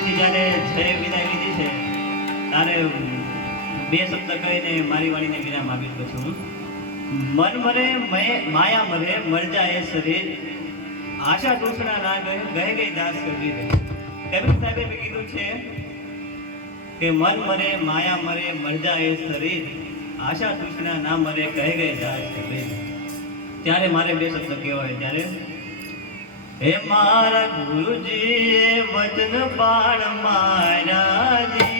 પાસેથી જ્યારે જય વિદાય લીધી છે ત્યારે બે શબ્દ કહીને મારી વાણીને વિરામ આપી દઉં છું. મન મરે માયા મરે મર જાય શરીર, આશા તૃષ્ણા ના ગહે ગઈ દાસ કબીર. કબીર સાહેબે કીધું છે કે મન મરે માયા મરે મર જાય શરીર, આશા તૃષ્ણા ના મરે કહે ગઈ દાસ કબીર. ત્યારે મારે બે શબ્દ કહેવાય. ત્યારે હે મારા ગુરુજીએ વચન બાણ મારા જી